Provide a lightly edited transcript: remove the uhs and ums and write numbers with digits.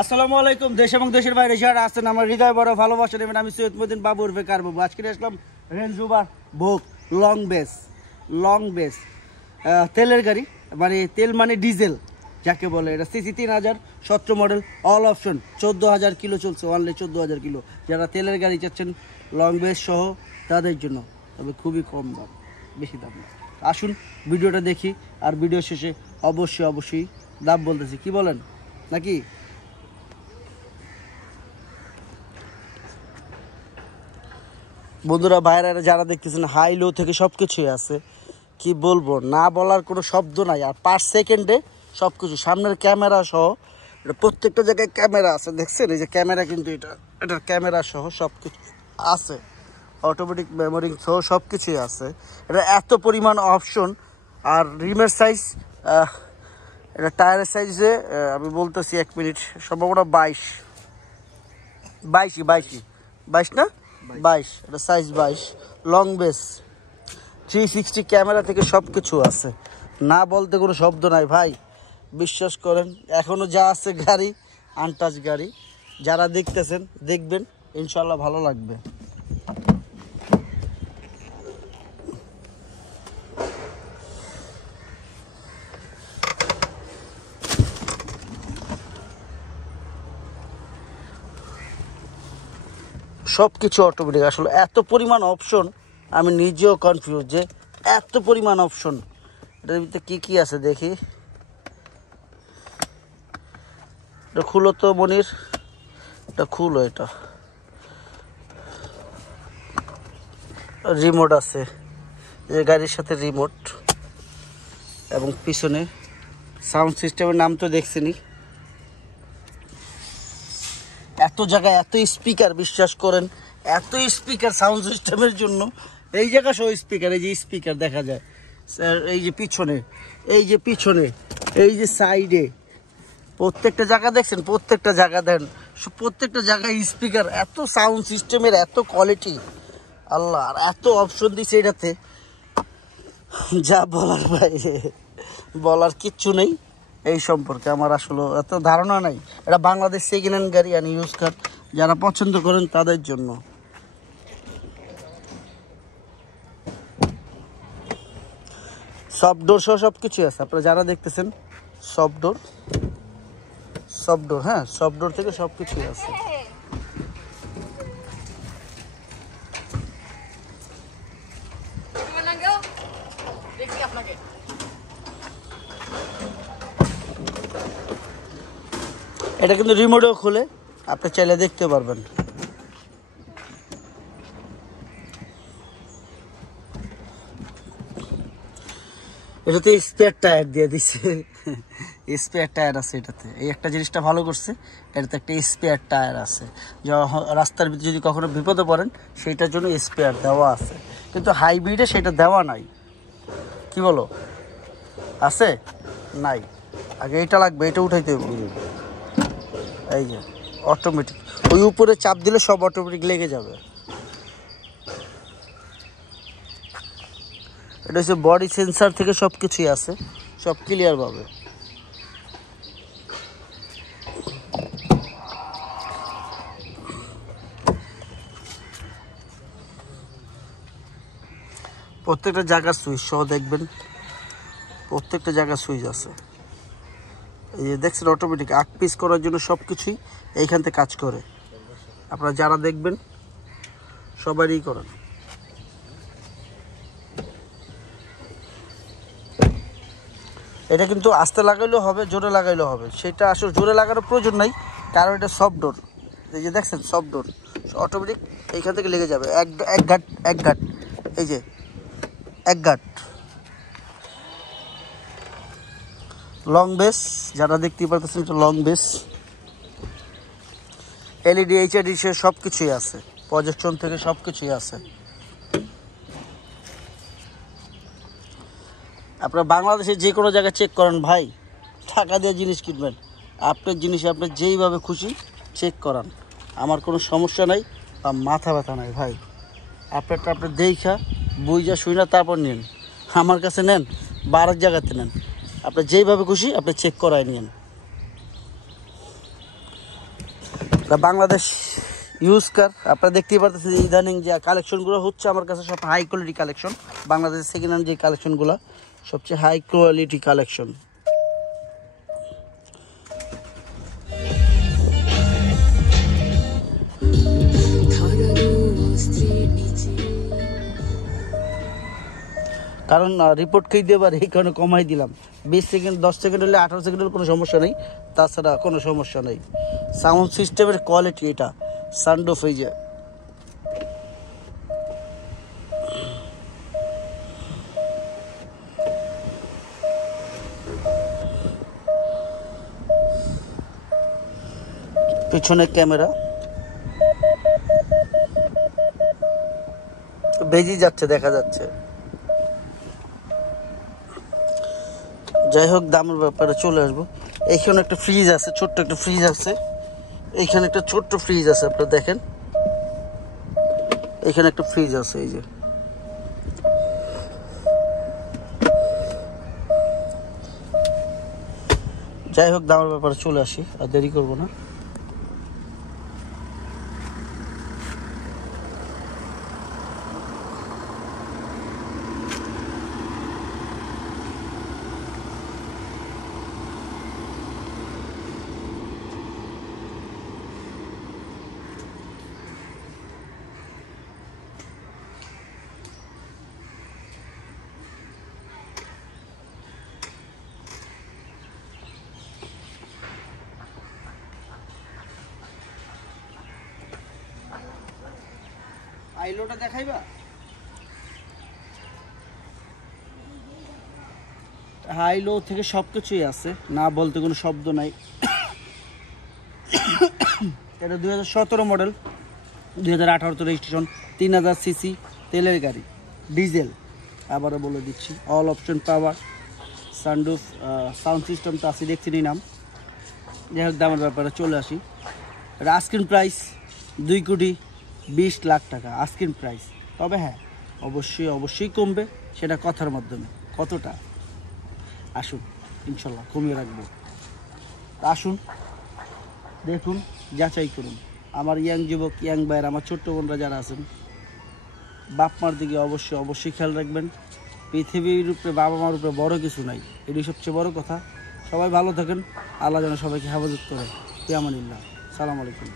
আসসালামু আলাইকুম। দেশ এবং দেশের বাইরে যারা আছেন আমার হৃদয় বড় ভালোবাসা নেবেন। আমি সৈয়দ মদিন বাবুর বেকার বাবু। আজকে আসলাম রেঞ্জ রোভার ভোগ লং বেস তেলের গাড়ি, মানে তেল মানে ডিজেল যাকে বলে। এটা CC 3017 model, all option, 14,000 kilo চলছে, অনলি 14,000 কিলো। যারা তেলের গাড়ি চাচ্ছেন লং বেস সহ তাদের জন্য, তবে খুবই কম দাম, বেশি দাম না। আসুন ভিডিওটা দেখি, আর ভিডিও শেষে অবশ্যই দাম বলতেছি, কি বলেন নাকি? বন্ধুরা ভাইরা যারা দেখতেছেন, হাই লো থেকে সব কিছুই আছে, কি বলবো, না বলার কোনো শব্দ নাই। আর 5 সেকেন্ডে সব কিছু, সামনের ক্যামেরা সহ, এটা প্রত্যেকটা জায়গায় ক্যামেরা আছে, দেখছেন এই যে ক্যামেরা, কিন্তু এটার ক্যামেরা সহ সব কিছু আছে, অটোমেটিক মেমোরিং সহ সব কিছুই আছে। এটা এত পরিমাণ অপশন। আর রিমের সাইজ, এটা টায়ারের সাইজে আমি বলতেছি 1 মিনিট, সম্ভাবনা 22 না 22, এটা সাইজ 22, লং বেস, 360 ক্যামেরা থেকে সব কিছু আছে, না বলতে কোনো শব্দ নাই ভাই, বিশ্বাস করেন। এখনও যা আছে গাড়ি, আনটাচ গাড়ি, যারা দেখতেছেন দেখবেন, ইনশাল্লাহ ভালো লাগবে। সব কিছু অটোমেটিক, আসলে এত পরিমাণ অপশন আমি নিজেও কনফিউজ যে এত পরিমাণ অপশন। এটার ভিতরে কী আছে দেখি, এটা খুলো তো মনির, এটা খুলো। এটা রিমোট আছে, এই গাড়ির সাথে রিমোট, এবং পিছনে সাউন্ড সিস্টেমের নাম তো দেখছিনি। এত জায়গায় এত স্পিকার, বিশ্বাস করেন, এত স্পিকার সাউন্ড সিস্টেমের জন্য। এই জায়গা সহ স্পিকার, এই যে স্পিকার দেখা যায় স্যার, এই যে পিছনে, এই যে সাইডে, প্রত্যেকটা জায়গা দেখছেন, প্রত্যেকটা জায়গা দেন, প্রত্যেকটা জায়গায় স্পিকার, এত সাউন্ড সিস্টেমের এত কোয়ালিটি, আল্লাহ, আর এত অপশন দিছে এটাতে, যা বলার বাইরে, বলার কিচ্ছু নেই। এই সম্পর্কে আমার আসলে এত ধারণা নাই। এটা বাংলাদেশ সেকেন্ড হ্যান্ড গাড়ি আর ইউজ কার, যারা পছন্দ করেন তাদের জন্য। সফট ডোর সহ সব কিছুই আছে, আপনারা যারা দেখতেছেন, সফট ডোর, হ্যাঁ, সফট ডোর থেকে সব কিছুই আছে। এটা কিন্তু রিমোটও খুলে আপনি চাইলে দেখতে পারবেন। এটাতে স্পেয়ার টায়ার দিয়ে দিচ্ছে, স্পেয়ার টায়ার আছে এটাতে। এই একটা জিনিসটা ভালো করছে, এটাতে একটা স্পেয়ার টায়ার আছে, রাস্তার ভিতরে যদি কখনো বিপদে পড়েন সেইটার জন্য স্পেয়ার দেওয়া আছে। কিন্তু হাইব্রিডে সেটা দেওয়া নাই, কি বলো, আছে নাই? আগে এটা লাগবে, এটা উঠাইতে হবে। এই যে অটোমেটিক, ওই উপরে চাপ দিলে সব অটোমেটিক লেগে যাবে। এটা হচ্ছে বডি সেন্সার থেকে সব কিছুই আছে, সব ক্লিয়ার পাবে। প্রত্যেকটা জায়গার সুইচ সহ দেখবেন, প্রত্যেকটা জায়গার সুইচ আছে। এই যে দেখছেন, অটোমেটিক আগ পিস করার জন্য সব কিছুই এইখান থেকে কাজ করে। আপনারা যারা দেখবেন সবারই করেন। এটা কিন্তু আস্তে লাগাইলেও হবে, জোরে লাগাইলেও হবে, সেটা আসলে জোরে লাগানোর প্রয়োজন নাই, কারণ এটা সফট ডোর। এই যে দেখছেন সফট ডোর, অটোমেটিক এইখান থেকে লেগে যাবে, এক ঘাট, এই যে এক ঘাট। লং বেস, যারা দেখতেই পারতেছেন, এটা লং বেস, এলইডি এইচআইডি সব কিছুই আছে, প্রজেকশন থেকে সব কিছুই আছে। আপনার বাংলাদেশে যে কোনো জায়গায় চেক করেন ভাই, টাকা দিয়ে জিনিস কিনবেন, আপনার জিনিস আপনি যেইভাবে খুশি চেক করান, আমার কোনো সমস্যা নাই বা মাথা ব্যথা নাই ভাই। আপনারটা আপনি দেখা বুঝা শুই না তারপর নিন, আমার কাছে নেন বা আরেক জায়গাতে নেন, আপনি যেইভাবে খুশি আপনি চেক করায় নিন। বাংলাদেশ ইউজ কার আপনারা দেখতেই পারতেছেন ইদানিং যে কালেকশনগুলো হচ্ছে আমার কাছে সব হাই কোয়ালিটি কালেকশন। বাংলাদেশের সেকেন্ড হ্যান্ড যে কালেকশনগুলো সবচেয়ে হাই কোয়ালিটি কালেকশন। কারণ রিপোর্ট খেয়ে দেবার এই কারণে কমাই দিলাম। 20 সেকেন্ড 10 সেকেন্ড হলে 18 সেকেন্ড হলে কোনো সমস্যা নেই, তাছাড়া কোনো সমস্যা নেই। সাউন্ড সিস্টেমের কোয়ালিটি এটা সানরুফ এই যে পিছনে ক্যামেরা বেজে যাচ্ছে, দেখা যাচ্ছে। যাই হোক, দামের ব্যাপারে চলে আসবো। এইখানে একটা ফ্রিজ আছে, ছোট্ট একটা ফ্রিজ আছে। এইখানে একটা ছোট্ট ফ্রিজ আছে, আপনারা দেখেন। এইখানে একটা ফ্রিজ আছে, এই যে যাই হোক, দামের ব্যাপারে চলে আসি, আর দেরি করবো না। আইলোটা দেখাইবা? হাইলো থেকে সব কিছুই আছে, না বলতে কোনো শব্দ নাই। এটা 2017 মডেল, 2018 রেজিস্ট্রেশন, 3000 সিসি তেলের গাড়ি, ডিজেল। আবারও বলে দিচ্ছি, অল অপশন পাওয়ার, সানরুফ, সাউন্ড সিস্টেম তো আছে, দেখছি নাম। যাই হোক, দামের ব্যাপারে চলে আসি। এটা আস্কিং প্রাইস 2,20 লাখ টাকা আস্কিং প্রাইস। তবে হ্যাঁ, অবশ্যই কমবে, সেটা কথার মাধ্যমে। কতটা আসুন, ইনশাল্লাহ কমিয়ে রাখবো। আসুন, দেখুন, যাচাই করুন। আমার ইয়াং যুবক, ইয়াং ভাইয়ের, আমার ছোট্ট বোনরা যারা আছেন, বাপ মার দিকে অবশ্যই খেয়াল রাখবেন। পৃথিবীর উপরে বাবা মার উপরে বড় কিছু নাই, এটাই সবচেয়ে বড় কথা। সবাই ভালো থাকেন, আল্লাহ যেন সবাইকে হেফাজত করে। ফি আমানিল্লাহ, সালাম আলাইকুম।